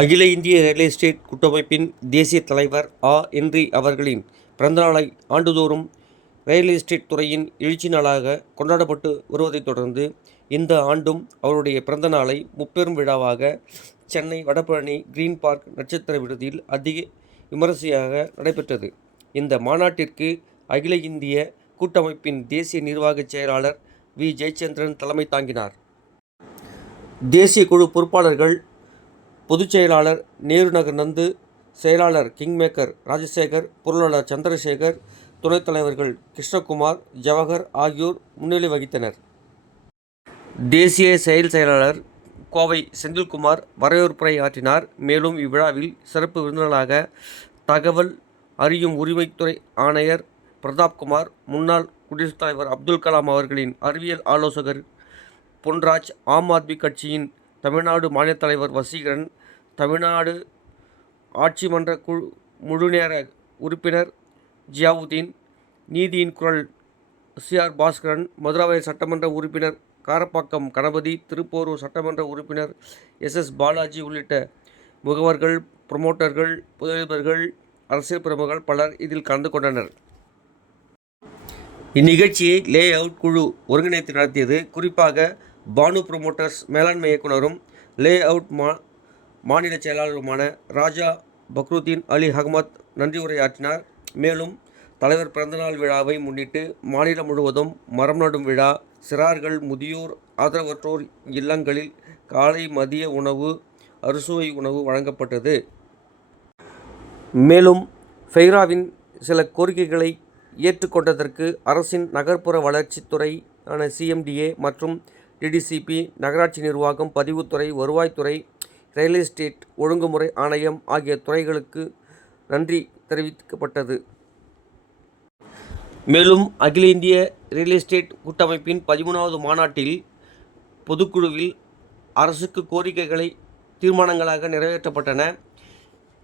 அகில இந்திய real estate கூட்டமைப்பின் தேசிய தலைவர் ஹென்றி அவர்களின் பிறந்தநாளை ஆண்டுதோறும் ரியல் எஸ்டேட் துறையின் எழுச்சி நாளாக கொண்டாடப்பட்டு வருவதைத் தொடர்ந்து இந்த ஆண்டும் அவருடைய பிறந்தநாளை முப்பெரும் விழாவாக சென்னை வடபழனி கிரீன் பார்க் நட்சத்திர விடுதியில் அதிக விமரிசையாக நடைபெற்றது. இந்த மாநாட்டிற்கு அகில இந்திய கூட்டமைப்பின் தேசிய நிர்வாக செயலாளர் வி. ஜெயச்சந்திரன் தலைமை தாங்கினார். தேசிய குழு பொறுப்பாளர்கள் பொதுச் செயலாளர் நேரு நகர் நந்து, செயலாளர் கிங்மேக்கர் ராஜசேகர், பொருளாளர் சந்திரசேகர், துணைத் தலைவர்கள் கிருஷ்ணகுமார், ஜவஹர் ஆகியோர் முன்னிலை வகித்தனர். தேசிய செயலாளர் கோவை செந்தில்குமார் வரவேற்புரை ஆற்றினார். மேலும் இவ்விழாவில் சிறப்பு விருந்தினராக தகவல் அறியும் உரிமைத்துறை ஆணையர் பிரதாப்குமார், முன்னாள் குடியரசுத் தலைவர் அப்துல் கலாம் அவர்களின் அறிவியல் ஆலோசகர் பொன்ராஜ், ஆம் ஆத்மி கட்சியின் தமிழ்நாடு மாநில தலைவர் வசீகரன், தமிழ்நாடு ஆட்சி மன்ற முழுநேர உறுப்பினர் ஜியாவுதீன், நீதியின் குரல் சி.ஆர். பாஸ்கரன், மதுராவாயல் சட்டமன்ற உறுப்பினர் காரப்பாக்கம் கணபதி, திருப்போரூர் சட்டமன்ற உறுப்பினர் எஸ். பாலாஜி உள்ளிட்ட முகவர்கள், புரமோட்டர்கள், தொழிலதிபர்கள், அரசியல் பிரமுகர்கள் பலர் இதில் கலந்து கொண்டனர். இந்நிகழ்ச்சியை லே அவுட் குழு ஒருங்கிணைத்து நடத்தியது. குறிப்பாக பானு புரமோட்டர்ஸ் மேலாண்மை இயக்குனரும் லே அவுட் மாநில செயலாளருமான ராஜா பக்ருதீன் அலி அகமத் நன்றி உரையாற்றினார். மேலும் தலைவர் பிறந்தநாள் விழாவை முன்னிட்டு மாநிலம் முழுவதும் மரம் நடும் விழா, சிறார்கள், முதியோர், ஆதரவற்றோர் இல்லங்களில் காலை மதிய உணவு, அறுசுவை உணவு வழங்கப்பட்டது. மேலும் ஃபெய்ராவின் சில கோரிக்கைகளை ஏற்றுக்கொண்டதற்கு அரசின் நகர்ப்புற வளர்ச்சித்துறையான சிஎம்டிஏ மற்றும் டிடிசிபி, நகராட்சி நிர்வாகம், பதிவுத்துறை, வருவாய்த்துறை, ரியல் எஸ்டேட் ஒழுங்குமுறை ஆணையம் ஆகிய துறைகளுக்கு நன்றி தெரிவிக்கப்பட்டது. மேலும் அகில இந்திய ரியல் எஸ்டேட் கூட்டமைப்பின் 13வது மாநாட்டில் பொதுக்குழுவில் அரசுக்கு கோரிக்கைகளை தீர்மானங்களாக நிறைவேற்றப்பட்டன.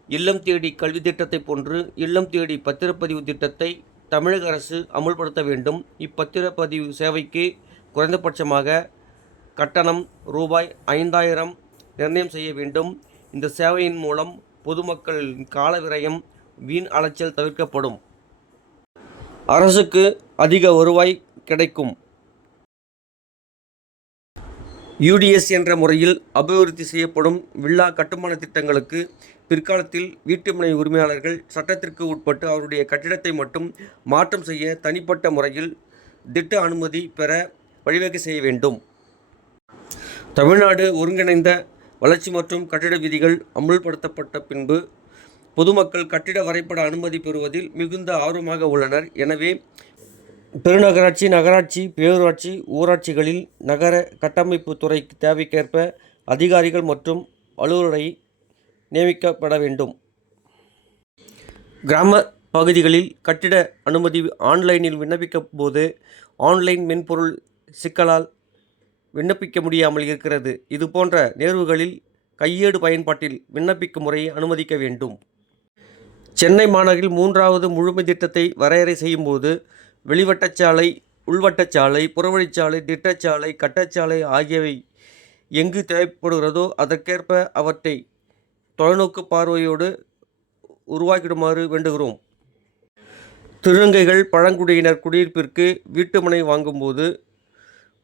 இல்லம் தேடி கல்வி திட்டத்தை போன்று இல்லம் தேடி பத்திரப்பதிவு திட்டத்தை தமிழக அரசு அமுல்படுத்த வேண்டும். இப்பத்திரப்பதிவு சேவைக்கு குறைந்தபட்சமாக கட்டணம் ரூபாய் 5,000 நிர்ணயம் செய்ய வேண்டும். இந்த சேவையின் மூலம் பொதுமக்களின் கால விரயம், வீண் அலைச்சல் தவிர்க்கப்படும். அரசுக்கு அதிக வருவாய் கிடைக்கும். யுடிஎஸ் என்ற முறையில் அபிவிருத்தி செய்யப்படும் வில்லா கட்டுமான திட்டங்களுக்கு பிற்காலத்தில் வீட்டுமனை உரிமையாளர்கள் சட்டத்திற்கு உட்பட்டு அவருடைய கட்டிடத்தை மட்டும் மாற்றம் செய்ய தனிப்பட்ட முறையில் திட்ட அனுமதி பெற வழிவகை செய்ய வேண்டும். தமிழ்நாடு ஒருங்கிணைந்த வளர்ச்சி மற்றும் கட்டிட விதிகள் அமுல்படுத்தப்பட்ட பின்பு பொதுமக்கள் கட்டிட வரைபட அனுமதி பெறுவதில் மிகுந்த ஆர்வமாக உள்ளனர். எனவே பெருநகராட்சி, நகராட்சி, பேரூராட்சி, ஊராட்சிகளில் நகர கட்டமைப்பு துறை தேவைக்கேற்ப அதிகாரிகள் மற்றும் அலுவலரை நியமிக்கப்பட வேண்டும். கிராம பகுதிகளில் கட்டிட அனுமதி ஆன்லைனில் விண்ணப்பிக்கும் போது ஆன்லைன் மென்பொருள் சிக்கலால் விண்ணப்பிக்க முடியாமல் இருக்கிறது. இதுபோன்ற நேர்வுகளில் கையேடு பயன்பாட்டில் விண்ணப்பிக்கும் முறையை அனுமதிக்க வேண்டும். சென்னை மாநகரில் 3வது முழுமை திட்டத்தை வரையறை செய்யும்போது வெளிவட்டச்சாலை, உள்வட்டச்சாலை, புறவழிச்சாலை, திட்டச்சாலை, கட்டச்சாலை ஆகியவை எங்கு தேவைப்படுகிறதோ அதற்கேற்ப அவற்றை தொலைநோக்கு பார்வையோடு உருவாக்கிடுமாறு வேண்டுகிறோம். திருநங்கைகள், பழங்குடியினர் குடியிருப்பிற்கு வீட்டுமனை வாங்கும்போது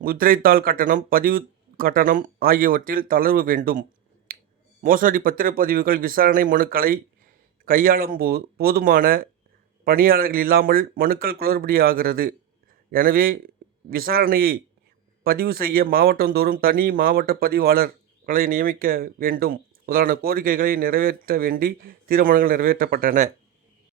முத்திரைத்தாள் கட்டணம், பதிவு கட்டணம் ஆகியவற்றில் தளர்வு வேண்டும். மோசடி பத்திரப்பதிவுகள் விசாரணை மனுக்களை கையாளும் போதுமான பணியாளர்கள் இல்லாமல் மனுக்கள் குளறுபடியாகிறது. எனவே விசாரணையை பதிவு செய்ய மாவட்டந்தோறும் தனி மாவட்ட பதிவாளர்களை நியமிக்க வேண்டும். முதலான கோரிக்கைகளை நிறைவேற்ற வேண்டி தீர்மானங்கள் நிறைவேற்றப்பட்டன.